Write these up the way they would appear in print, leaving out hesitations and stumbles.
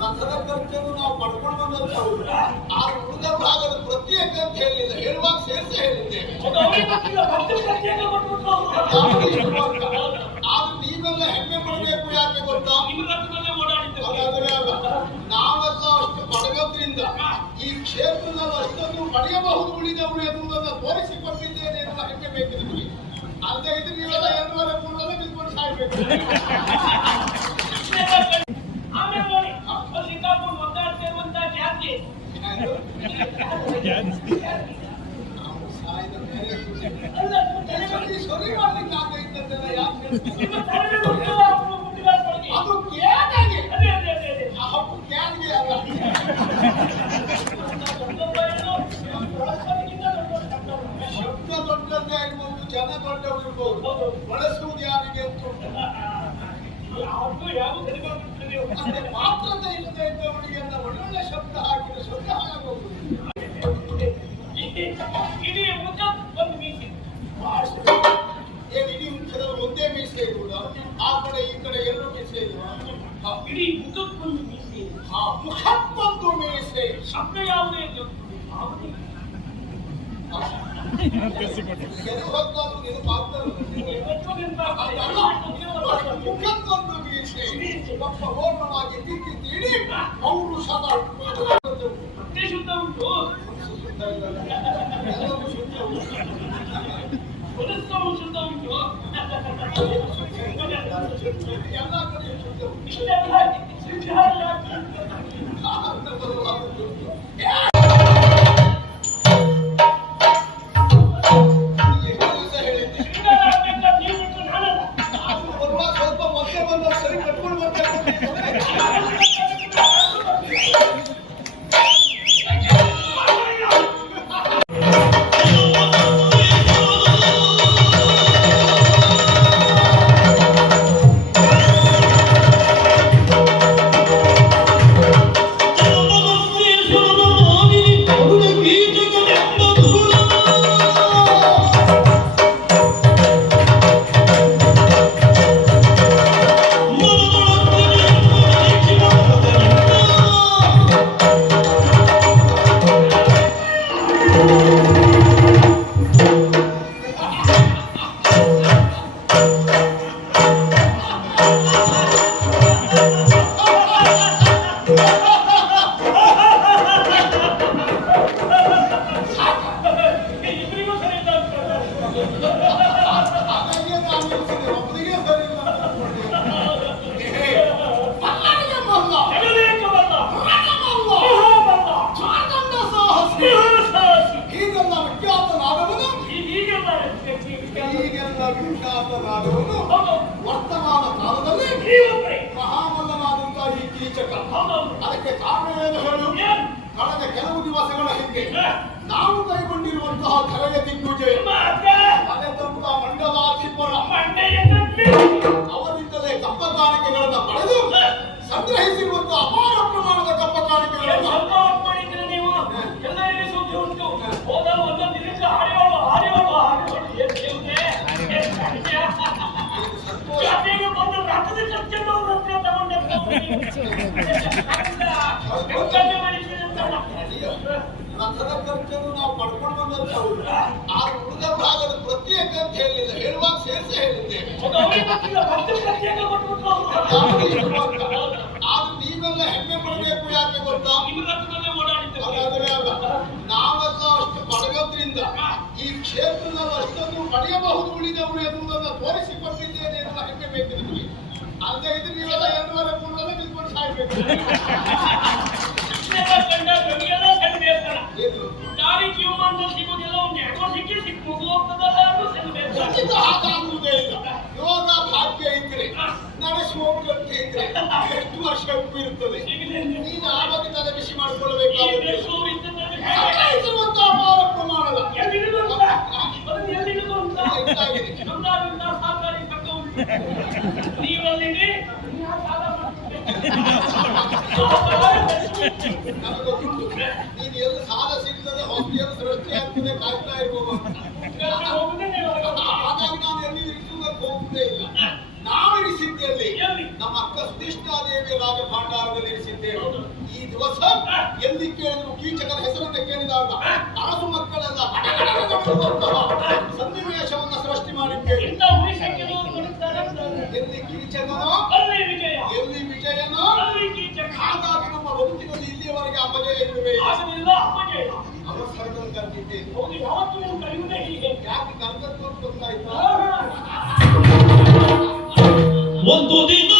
ರಥದ ಖರ್ಚನ್ನು ನಾವು ಪಡ್ಕೊಂಡು ಬಂದಂತವ್ರು ಆ ಉಳಿದ ಭಾಗದ ಪ್ರತ್ಯೇಕ ಅಂತ ಹೇಳಿಲ್ಲ, ಹೇಳುವಾಗ ಸೇರಿಸಿ ಹೇಳಿದ್ದೇವೆ. ಆದ್ರೆ ನೀವೆಲ್ಲ ಹೆಮ್ಮೆ ಪಡಬೇಕು, ಯಾಕೆ ಗೊತ್ತಾ? ನಾವೆಲ್ಲ ಅಷ್ಟು ಪಡೆಯೋದ್ರಿಂದ ಈ ಕ್ಷೇತ್ರದಲ್ಲಿ ಅಷ್ಟೊಂದು ಪಡೆಯಬಹುದು ಉಳಿದವರು ಎನ್ನುವುದನ್ನು ತೋರಿಸಿಕೊಟ್ಟಿದ್ದೇನೆ ಎನ್ನುವ ಹೆಮ್ಮೆ ಬೇಕಿದೆ ನಿಮಗೆ. ಅಲ್ಲದೆ ಇದು ನೀವೆಲ್ಲ ಎರಡೂವರೆ ಮೂರಲ್ಲೇ ನಿಂತ್ಕೊಂಡು ಸಾಯ್ಬೇಕು. ಸರಿ ಮಾಡ್ಲಿಕ್ಕೆ ಆಗೈತಂತೆಲ್ಲ ಯಾಕೆ ಅದು ಕ್ಯಾನ್ಗೆ ಹಬ್ಬ ಕ್ಯಾನ್ಗೆ ಅಲ್ಲ. ಶಬ್ದ ದೊಡ್ಡದೇ ಆಗಿರ್ಬೋದು, ಜನ ದೊಡ್ಡವರಿರ್ಬೋದು, ಬಳಸುವುದು ಯಾರಿಗೆ ಅಂತ ಪಾತ್ರತೆ ಇಲ್ಲದೆ ಇದ್ದವರಿಗೆ ಒಳ್ಳೊಳ್ಳೆ ಶಬ್ದ ಹಾಕಿದ್ರೆ ಶಬ್ದ ಹಾಳಾಗೋದು. ಇಡೀ ಮುಖದವರು ಒಂದೇ ಮೀಸೆ ಇರುವುದು, ಆ ಕಡೆ ಈ ಕಡೆ ಎರಡು ಮೀಸೆ ಇರುವ ಇಡೀ ಮುಖಕ್ಕೊಂದು ಮೀಸೆ, ಮುಖಕ್ಕೊಂದು ಮೀಸೆ. ಶಬ್ದ ಯಾವುದೇ ಮುಖಕ್ಕೊಂದು ಮೀಸೆ ಪೂರ್ಣವಾಗಿ ತಿದ್ದಿ ತೀಡಿ ಅವರು ಸದಾ ಶುದ್ಧ ಉಂಟು, ಎಲ್ಲವೂ ಶುದ್ಧ ಉಂಟು, ಶುದ್ಧ ಉಂಟು, ಎಲ್ಲ ಕಡೆ ಶುದ್ಧ ಉಂಟು. ವರ್ತಮಾನ ಕಾಲದಲ್ಲಿ ಮಹಾಮಲ್ಲನಾದಂತಹ ಈ ಕೀಚಕ. ಅದಕ್ಕೆ ಕಾರಣ ಏನು ಹೇಳು? ಕಳೆದ ಕೆಲವು ದಿವಸಗಳ ಹಿಂದೆ ನಾವು ಕೈಗೊಂಡಿರುವಂತಹ ಕರೆಯ ದಿಗ್ವಿಜಯ ಅಲೆದಂತ ಮಂಡಲಾಧಿಪರ ಅವರಿಂದಲೇ ಕಪ್ಪ ಕಾಣಿಕೆಗಳನ್ನು ಪಡೆದು ಸಂಗ್ರಹಿಸಿರುವಂತಹ ಅಪಾರ ಪ್ರಮಾಣದ ಕಪ್ಪ ಕಾಣಿಕೆಗಳನ್ನು ರಥದ ಖರ್ಚನ್ನು ನಾವು ಪಡ್ಕೊಂಡು ಬಂದಂತವ್ರು ಆ ಉಳಿದ ಭಾಗದ ಪ್ರತ್ಯೇಕ ಅಂತ ಹೇಳಿಲ್ಲ, ಹೇಳುವಾಗ ಸೇರಿಸಿ ಹೇಳಿದ್ದೇವೆ. ಆದ್ರೆ ನೀವೆಲ್ಲ ಹೆಮ್ಮೆ ಪಡಬೇಕು, ಯಾಕೆ ಗೊತ್ತಾ? ನಾವೆಲ್ಲ ಅಷ್ಟು ಪಡೆಯೋದ್ರಿಂದ ಈ ಕ್ಷೇತ್ರದಲ್ಲಿ ಅಷ್ಟೊಂದು ಪಡೆಯಬಹುದು ಉಳಿದವರು ಎನ್ನುವುದನ್ನು ತೋರಿಸಿಕೊಟ್ಟಿದ್ದೇನೆ ಎನ್ನುವ ಹೆಮ್ಮೆ ಬೇಕಿದೆ ನಿಮಗೆ. ಅಲ್ಲದೆ ಇದು ನೀವೆಲ್ಲ ಎರಡೂವರೆ ಮೂರಲ್ಲೇ ನಿಂತ್ಕೊಂಡು ಸಾಯ್ಬೇಕು. ಹಾಗಾಗುವುದೇ ಇಲ್ಲ. ಯೋಗ ಭಾಗ್ಯ ಇದ್ರೆ, ನಡೆಸುವಂತೆ ಇದ್ರೆ ಎಷ್ಟು ವರ್ಷ ಉಪ್ಪಿರುತ್ತದೆ. ನೀನು ಆವಾಗ ತಲೆ ಬಿಸಿ ಮಾಡಿಕೊಳ್ಳಬೇಕಾಗುತ್ತೆ. ಅಪಾರ ಪ್ರಮಾಣದ ನೀನು ಎಲ್ಲ ಸಾಲ ಸಿಗ್ತದೆ, ಹೊಸ್ತಿಯನ್ನು ಸೃಷ್ಟಿ ಆಗ್ತದೆ, ಕಾಯ್ತಾ ಇರ್ಬೋದು. ಹಾಗಾಗಿ ನಾನು ಎಲ್ಲಿ ಇರುವುದಕ್ಕೆ ಹೋಗುವುದೇ ಇಲ್ಲ. ಕೇಳಿದ್ರು ಕೀಚಕರ ಹೆಸರನ್ನು ಕೇಳಿದಾಗ ಅರಸು ಮಕ್ಕಳೆಲ್ಲ ಸನ್ನಿವೇಶವನ್ನ ಸೃಷ್ಟಿ ಮಾಡಿದ್ದೇವೆ. ಎಲ್ಲಿ ಕೀಚಕನೋ ಎಲ್ಲಿ ವಿಜಯನೋ ಹಾಗಾಗಿ ನಮ್ಮ ಬದುಕಿನಲ್ಲಿ ಇಲ್ಲಿಯವರೆಗೆ ಅಪಜಯ ಇರುವೆ ಅವಸರಗಳನ್ನು ಕರೆದಿದ್ದೇನೆ. ಯಾಕೆ ಕರ್ಕತ್ತು ಅಂತ ಗೊತ್ತಾಯ್ತಾ? ಒಂದು ದಿನ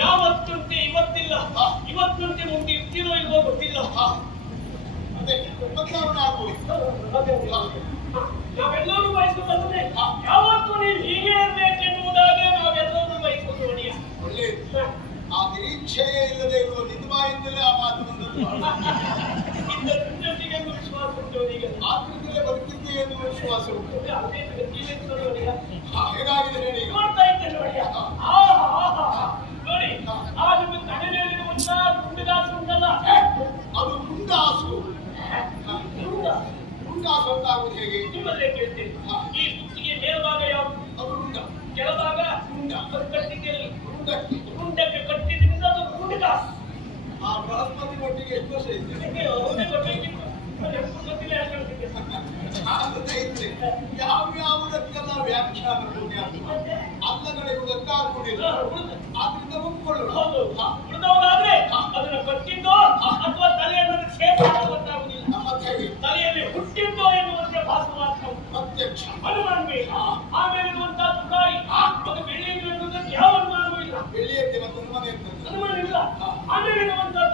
ಯಾವತ್ತಂತೆ ಇವತ್ತಿಲ್ಲ, ಇವತ್ತಂತೆ ಮುಂದೆ ಇರ್ತೀರೋ ಇಲ್ವೋ ಗೊತ್ತಿಲ್ಲ. ನಾವೆಲ್ಲರೂ ಬಯಸುವುದಂದ್ರೆ ಯಾವತ್ತು ನೀವು ಹೀಗೆ ಇರಬೇಕೆನ್ನುವುದಾಗೆ ನಾವೆಲ್ಲರೂ ಬಯಸುವುದು. ಒಳ್ಳೆಯದು. ಆ ನಿರೀಕ್ಷೆಯೇ ಇಲ್ಲದೆ ಇರುವ ನಿಜವಾಗಿಂದಲೇ ಆ ಮಾತು ವಿಶ್ವಾಸ ಉಂಟು. ಆದ್ರಿಂದಲೇ ಬದುಕಿದ್ದೆ ಎನ್ನುವ ವಿಶ್ವಾಸ ಉಂಟು. ಹೇಗಾಗಿದೆ ಹೇಳಿ. ನೋಡ್ತಾ ಇದ್ದೇನೆ ನೋಡಿ. ನೋಡಿ ಆ ನಿಮ್ಮ ತಲೆಯಲ್ಲಿರುವಂತ ಗುಂಡಗಾಸು ಉಂಟಲ್ಲ, ಅದು ಗುಂಡಾಸು. ಗುಂಡಾಸು ಅಂತಾಗುವುದು ಹೇಗೆ? ನಿಮ್ಮಲ್ಲೇ ಕೇಳ್ತೇನೆ. ಈ ಕುತ್ತಿಗೆ ಮೇಲ್ಭಾಗ ಯಾವುದು? ಅದು ಗುಂಡ. ಕೆಳಭಾಗ ಗುಂಡ. ಅದು ಕಟ್ಟಿಗೆಯಲ್ಲಿ ಗುಂಡಕ್ಕೆ ಕಟ್ಟಿದ್ರಿಂದ ಅದು ಗುಂಡಗಾಸು. ಆ ಬೃಹಸ್ಪತಿ ಒಟ್ಟಿಗೆ ಎಷ್ಟು ವರ್ಷ ಇತ್ತು? ಯಾವ್ಯಾವುದಕ್ಕೆಲ್ಲ ವ್ಯಾಖ್ಯಾನ ಅಲ್ಲಗಳಿರುವುದಕ್ಕಾಗುವುದಿಲ್ಲ. ಆದ್ರಿಂದ ಒಪ್ಪಿಕೊಳ್ಳೋದು. ಉಳಿದವರಾದ್ರೆ ಅದನ್ನು ಕಟ್ಟಿದ್ದೋ ಅಥವಾ ತಲೆಯನ್ನು ಸೇರಿಸುವುದಾಗುವುದಿಲ್ಲ. ನಮ್ಮ ತಲೆಯಲ್ಲಿ ಹುಟ್ಟಿದ್ದೋ ಎನ್ನುವಂತೆ ಭಾಸವಾದ ಪ್ರತ್ಯಕ್ಷ ಅನುಮಾನ ಇಲ್ಲ. ಆಮೇಲೆ ಇರುವಂತಹ ತುಕಾಯಿ ಅದು ಬೆಳೆಯನ್ನು ಎನ್ನುವುದಕ್ಕೆ ಯಾವ ಅನುಮಾನವೂ ಇಲ್ಲ. ಬೆಳೆಯಕ್ಕೆ ಮತ್ತು ಅನುಮಾನ ಇಲ್ಲ. ಆಮೇಲೆ ಇರುವಂತಹ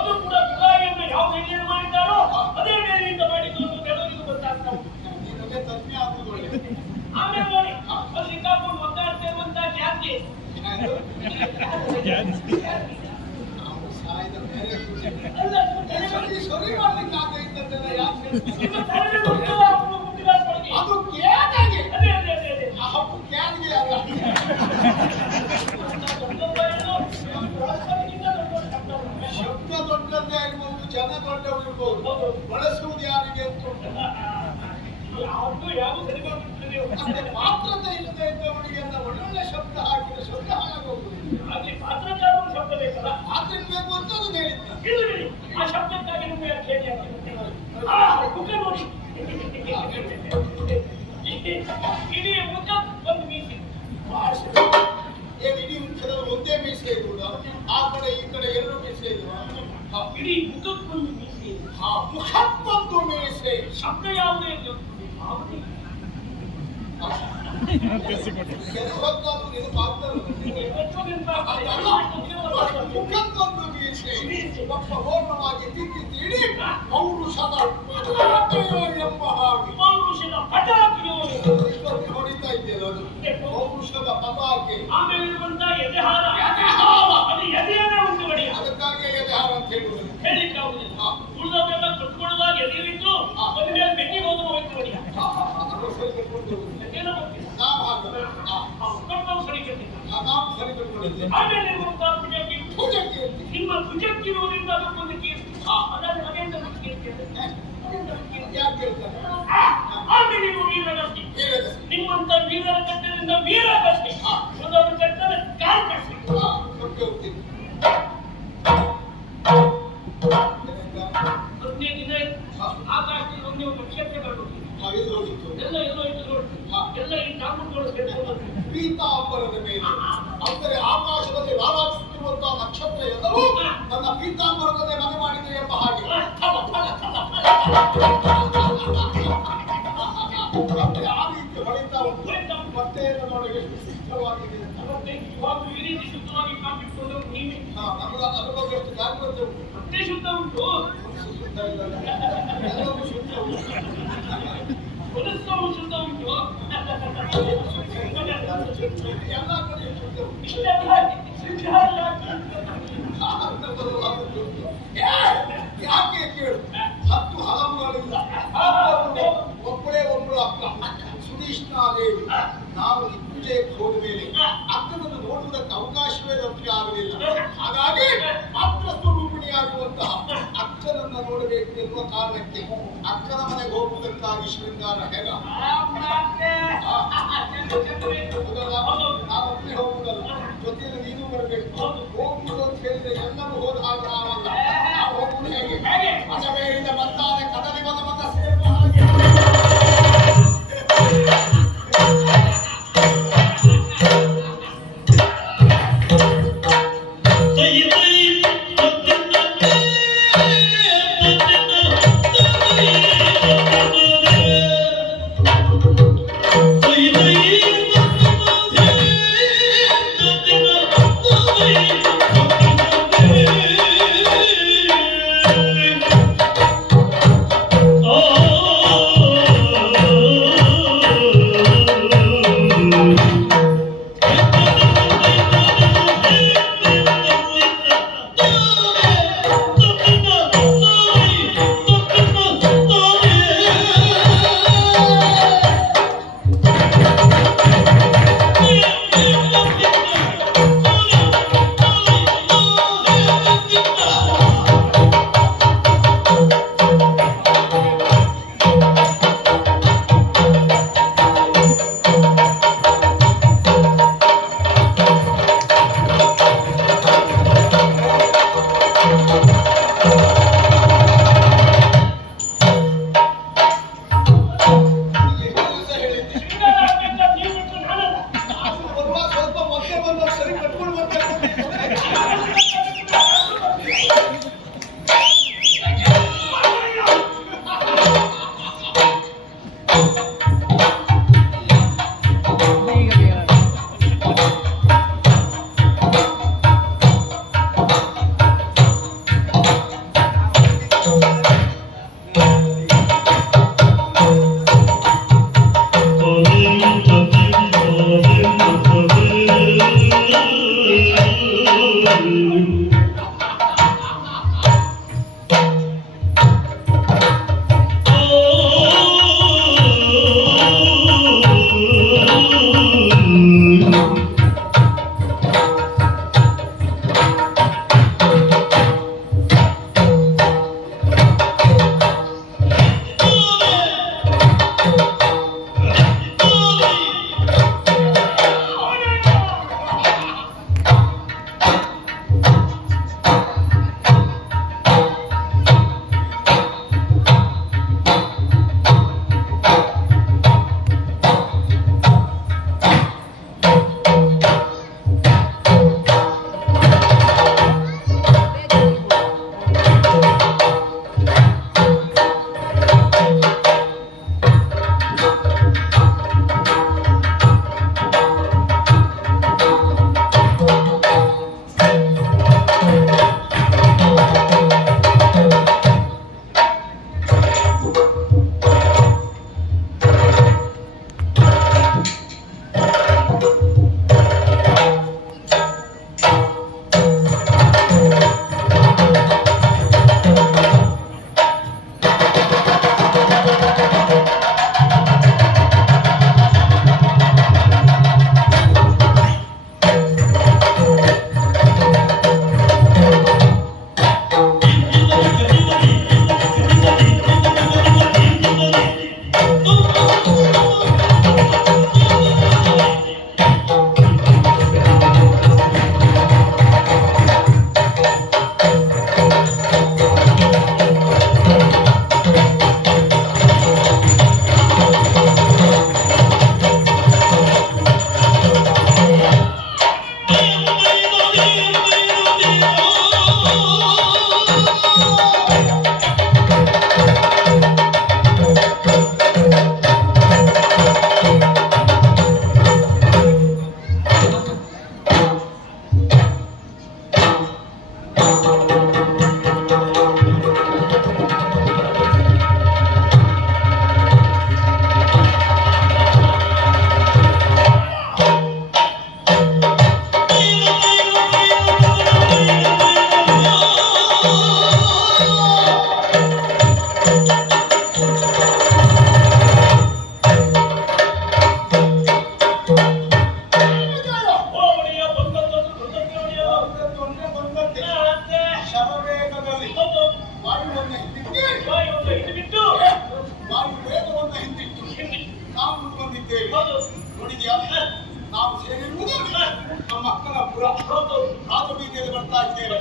ಅದು ಕೂಡ ತುಕಾಯಿಯನ್ನು ಯಾವ ಬೆಳೆಯನ್ನು ಮಾಡಿದ್ದಾರೋ ಅದೇ ಬೇರೆಯಿಂದ ಮಾಡಿದ್ದು ಅಂತ ಕೆಲವರಿಗೂ ಗೊತ್ತಾಗ್ತಾ ಉಂಟು. ಆಮೇಲೆ ನೋಡಿ ಅದು ಸಿಕ್ಕಾಕೊಂಡು ಒದ್ದಾಡ್ತಾ ಇರುವಂತಹ ಜಾತಿ ಶಬ್ದ ದೊಡ್ಡದೇ ಆಗಿರ್ಬೋದು, ಜನ ದೊಡ್ಡವರು ಇರ್ಬೋದು, ಬಳಸುವುದು ಯಾರಿಗೆ ಅಂತ ಪಾತ್ರತೆ ಇಲ್ಲದೆ ಇದ್ದವರಿಗೆ ಎಲ್ಲ ಒಳ್ಳೊಳ್ಳೆ ಶಬ್ದ ಹಾಕಿದ ಶಬ್ದ ಹಾಳಾಗೋಗುವುದು. ಅಲ್ಲಿ ಪಾತ್ರಕಾರರ ಶಬ್ದ ಬೇಕಲ್ಲ, ಪಾತ್ರ ಬೇಕು ಅಂತ ಅದು ಹೇಳಿದ್ದ. ಆ ಶಬ್ದಕ್ಕಾಗಿ ನಿಮಗೆ ಮುಖ ನೋಡಿ. ಇಡೀ ಮುಖ ಒಂದು ಮೀಸೆ. ಏನು ಇಡೀ ಮುಖದಲ್ಲಿ ಒಂದೇ ಮೀಸೆ ಇರುವುದು? ಆ ಕಡೆ ಈ ಕಡೆ ಎರಡು ಮೀಸೆ ಇರುವ ಇಡೀ ಮುಖಕ್ಕೊಂದು ಮೀಸೆ. ಮುಖಕ್ಕೊಂದು ಮೀಸೆ. ಶಬ್ದ ಯಾವುದೇ ಇಲ್ಲ. ಮುಖಕ್ಕೊಂದು ಮೀಸೆ ಪೂರ್ಣವಾಗಿ ತಿದ್ದಿ ಪೌರುಷದ ಎಂಬ ಹಾಗೆ ಪೌರುಷದ ಪಟಾಕಿಯೋ ಹೊಡಿತಾ ಇದ್ದೇವೆ. ಅದು ಪೌರುಷದ ಪತಾಕೆ. ಆಮೇಲೆ ಇರುವಂತಹ ಎದೆಹಾರ. ಅದು ಎದೆಯನ್ನೇ ಉಂಟು ಮಾಡಿ, ಅದಕ್ಕಾಗಿ ಎದೆಹಾರ ಅಂತ ಹೇಳುವುದು ಹೇಳಿದ್ದಾಗುದಿಲ್ಲ. ಉಳಿದವರೆಲ್ಲ ಕಟ್ಕೊಳ್ಳುವಾಗ ಎದೆಯಲ್ಲಿದ್ದು ಆಮೇಲೆ ನಿಮ್ಗೊಂದು ಭುಜಕ್ಕೆ ಭುಜಕ್ಕೆ ಅಂತ. ನಿಮ್ಮ ಭುಜಕ್ಕಿರುವುದರಿಂದ ಅದಕ್ಕೊಂದು ಕೀರ್ತಿ ಅದಾದ್ರೆ ಅದೆಂತ ಕೀರ್ತಿ ಅದು? ಯಾಕೆ ಹೇಳ್ತಾರೆ? ಆಮೇಲೆ ನೀವು ವೀರಗಸ್ತಿ ವೀರಗಸ್ತಿ. ನಿಮ್ಮಂತ ವೀರರ ಕಟ್ಟದಿಂದ ವೀರಗಸ್ತಿ ಒಂದೊಂದು ಕಟ್ಟದ ಕಾಲ್ ಕಟ್ಟಿ ಕೊಟ್ಟು ಹೋಗ್ತೀನಿ. ಒಂದೇ ದಿನ ಆಕಾಶದಲ್ಲಿ ಒಂದೇ ಒಂದು ನಕ್ಷತ್ರಗಳು ಎಲ್ಲಿ ಹೋಗಿತ್ತು? ಎಲ್ಲ ಎಲ್ಲೋ ಇಟ್ಟು ನೋಡಿ ಎಲ್ಲ ಈ ಚಾಮುಂಡಗಳು ಸೇರ್ಕೊಂಡು ಪೀತಾಂಬರದ ಮೇಲೆ ಅಂದರೆ ಆಕಾಶದಲ್ಲಿ ರಾರಾಜಿಸುತ್ತಿರುವಂತಹ ನಕ್ಷತ್ರ ಎಲ್ಲವೂ ನನ್ನ ಪೀತಾಂಬರದಲ್ಲೇ ಮನೆ ಮಾಡಿದೆ ಎಂಬ ಹಾಗೆ ಮತ್ತೆ ಆ ರೀತಿ ಹೊಳಿತಾ ಉಂಟು. ಮತ್ತೆ ನೋಡಿ ಎಷ್ಟು ಸಿದ್ಧವಾಗಿದೆ ಅಂತ. ಮತ್ತೆ ಇವಾಗ ಈ ರೀತಿ ಶುದ್ಧವಾಗಿ ಕಾಪಿಟ್ಕೊಂಡು ನೀವೇ ನಮಗ ಅನುಭವ ಎಷ್ಟು ಜಾಗ್ರತೆ ಉಂಟು. ಮತ್ತೆ ಶುದ್ಧ ಉಂಟು ಮನಸ್ಸು ಶುದ್ಧ ಇಲ್ಲ, ಎಲ್ಲವೂ ಶುದ್ಧ ಉಂಟು. ಮನಸ್ಸು ಶುದ್ಧ ಉಂಟು ಎಲ್ಲ ಕಡೆ ಶುದ್ಧ ಉಂಟು. ಇಷ್ಟೆಲ್ಲ ಶುದ್ಧ ಆನಂದವಾದದ್ದು ಉಂಟು. ಯಾಕೆ ಕೇಳು, 10 ಹಲವುಗಳಿಲ್ಲ, ಒಬ್ಬಳೇ ಒಬ್ಬಳು ಅಕ್ಕ ಸುನೀಷ್ಣಾದೇವಿ. ನಾವು ದಿಗ್ವಿಜಯಕ್ಕೆ ಹೋದ ಮೇಲೆ ಅಕ್ಕನನ್ನು ನೋಡುವುದಕ್ಕೆ ಅವಕಾಶವೇ ಲಭ್ಯ ಆಗಲಿಲ್ಲ. ಹಾಗಾಗಿ ಮಾತ್ರ ಸ್ವರೂಪಿಣಿಯಾಗಿರುವಂತಹ ಅಕ್ಕನನ್ನ ನೋಡಬೇಕು ಎನ್ನುವ ಕಾರಣಕ್ಕೆ ಅಕ್ಕನ ಮನೆಗೆ ಹೋಗುವುದಕ್ಕಾಗಿ ಶೃಂಗಾರ ಹೇಗ ನಾವೊಬ್ಬನೇ ಹೋಗುವುದಲ್ಲ, ಜೊತೆಯಲ್ಲಿ ನೀನು ಬರಬೇಕು. ಹೋಗುವುದು ಅಂತ ಹೇಳಿದ್ರೆ ಎಲ್ಲರೂ ಹೋದ ಹಾಗೆ ನಾವಲ್ಲ. ನಾವು ಹೋಗುವುದು ಹೇಗೆ? ಮನವೇರಿದ ಬಂದಾನೆ ಕದಲಿ ಮನ ಸೇರುವ ಹಾಗೆ.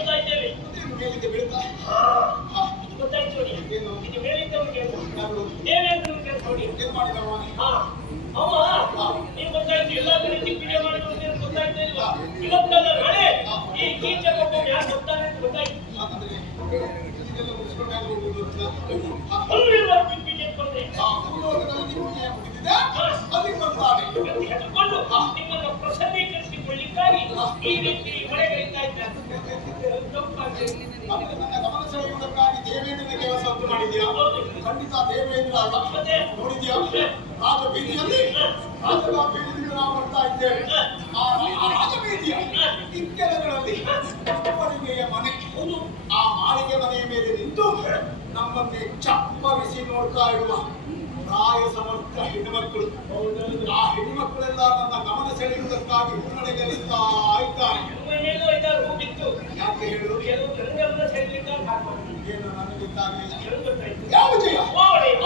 ಬರ್ತಾ ಇದ್ದೇವೆ. ಅದೇನು ಮೇಲಿಂದ ಬೀಳ್ತಾ ಗೊತ್ತಾಯ್ತು ನೋಡಿ. ಏನು? ಇದು ಮೇಲಿದ್ದವನಿಗೆ ಯಾರು? ದೇವೇಂದ್ರನ ಕೆಲಸ ನೋಡಿ. ಏನ್ ಮಾಡಿದವ? ಅವ ನೀವು ಗೊತ್ತಾಯ್ತು ಎಲ್ಲ ಕಡೆ ದಿಗ್ವಿಜಯ ಮಾಡಿದ್ರು ಅಂತ ಗೊತ್ತಾಯ್ತು ಇಲ್ವಾ? ಇವತ್ತಲ್ಲ ನಾಳೆ ಈ ಕೀಚಕ ಯಾರು ಗೊತ್ತಾನೆ ಅಂತ ಗೊತ್ತಾಯ್ತು. ಹಾಗಾದ್ರೆ ಇದೆಲ್ಲ ಮುಗಿಸ್ಕೊಂಡು ಯಾರು ಹೋಗುದು ಅಂತ? ಅಲ್ಲಿರುವ ದಿಗ್ವಿಜಯ ಬಂದ್ರೆ ಭೂಲೋಕದಲ್ಲಿ ದಿಗ್ವಿಜಯ ಮುಗಿದಿದೆ, ಅಲ್ಲಿಗೆ ಬರ್ತಾನೆ. ಅಂತ ಹೇಳಿಕೊಂಡು ನಿಮ್ಮನ್ನು ಪ್ರಸನ್ನೀಕರಿಸಿಕೊಳ್ಳಿಕ್ಕಾಗಿ ಈ ರೀತಿ ಹೊಳೆಗಳಿಂದ ಇದ್ದಾರೆ. ಅಂದ್ರೆ ನನ್ನ ಗಮನ ಸೆಳೆಯುವುದಕ್ಕಾಗಿ ದೇವೇಂದ್ರನ ಕೆಲಸ ಅಂತ ಮಾಡಿದ್ಯಾ? ಖಂಡಿತ ದೇವೇಂದ್ರ ಅಲ್ಲ. ನೋಡಿದ್ಯಾ ರಾಜಬೀದಿಯಲ್ಲಿ ರಾಜಬೀದಿಗೆ ನಾವು ಬರ್ತಾ ಇದ್ದೇವೆ. ಆ ರಾಜಬೀದಿಯ ಇಕ್ಕೆಲಗಳಲ್ಲಿ ಮಾಳಿಗೆಯ ಮನೆ, ಆ ಮಾಳಿಗೆ ಮನೆಯ ಮೇಲೆ ನಿಂತು ನಮ್ಮನ್ನೇ ಚಪ್ಪರಿಸಿ ನೋಡ್ತಾ ಇರುವ ಪ್ರಾಯ ಸಮರ್ಥ ಹೆಣ್ಣುಮಕ್ಕಳು. ಆ ಹೆಣ್ಣುಮಕ್ಕಳೆಲ್ಲ ನನ್ನ ಗಮನ ಸೆಳೆಯುವುದಕ್ಕಾಗಿ ಮುನ್ನಡೆಗಲಿಸ್ತಾ ಇದ್ದಾರೆ. ಯಾಕೆ ಹೇಳು? ಏನು ನನಗೆ ಗೊತ್ತಾಗಲಿಲ್ಲ. ಯಾವ ವಿಜಯ?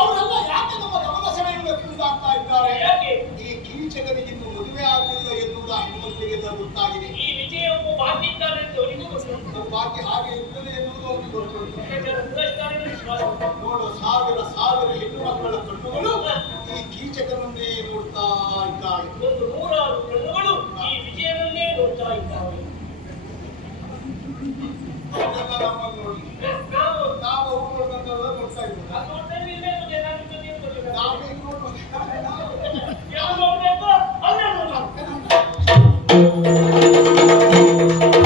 ಅವರೆಲ್ಲ ಯಾಕೆ ನಮ್ಮ ಗಮನ ಸೆಳೆಯುವುದಕ್ಕೆ ಮುಂದಾಗ್ತಾ ಇದ್ದಾರೆ? ಈ ಕೀಚಕನಿಗಿನ್ನು ಮದುವೆ ಆಗಲಿಲ್ಲ ಎನ್ನುವುದು ಆ ಹೆಣ್ಣುಮಕ್ಕಳಿಗೆಲ್ಲ ಗೊತ್ತಾಗಿದೆ. ಈ ವಿಜಯವು ಬಾಕಿದ್ದಾರೆ ಅಂತ ಅವರಿಗೂ ಗೊತ್ತು. ಬಾಕಿ ಹಾಗೆ ಇರ್ತದೆ ಎನ್ನುವುದು ಅವರಿಗೆ ಗೊತ್ತು. ನೋಡು, ನೋಡು, ಸಾವಿರ ಸಾವಿರ ಹೆಣ್ಣು ಮಕ್ಕಳ ಕಣ್ಣುಗಳು